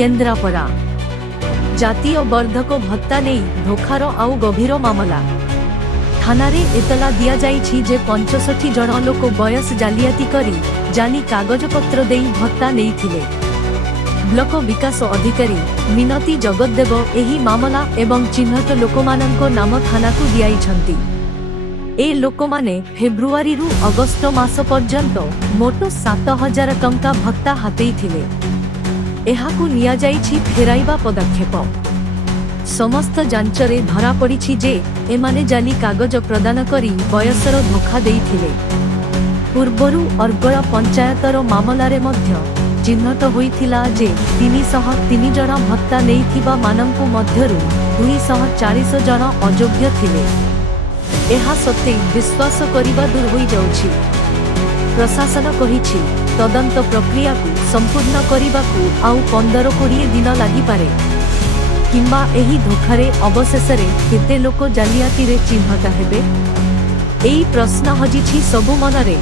केन्द्रापड़ा जातीय वर्धक भत्ता नहीं धोखार आउ गभीर मामला थानारे एतला दिया जाइछि जे 65 जन लोक बयस जालियाती करी जाली कागजपत्र देई भत्ता नेइथिले। ब्लॉक विकास अधिकारी मिनती जगतदेव एही मामला एवं चिन्हट लोकमानंको नाम थाना को दियाइछंती। ए लोकमाने फेब्रुआरी रु अगस्त मास पर्यंत मोट 7000 टंका भत्ता हातेइथिले। एहाकु निया जाइछि फेराइबा पदक्षेप। समस्त जांचरे धरा पड़िछि जे एमाने जाली कागज प्रदान करी बयसर धोखा देइथिले। पूर्वरु अर्गळ पंचायतर मामलारे मध्य चिन्हट होइथिला जे 303 जन भत्ता नेइथिबा मानंकु मध्यरु 240 जन अयोग्य थिले। एहा सत्ते विश्वास करिबा दूर होई जाउछि। प्रशासन कहिछि तदंत प्रक्रिया को संपूर्ण करिबाकु आउ 15-20 दिन लागि पारे किंबा एही धोखारे अवशेषरे केते लोक जालियाती रे चिन्हट हेबे एही प्रश्न हजिछि सबु मनरे।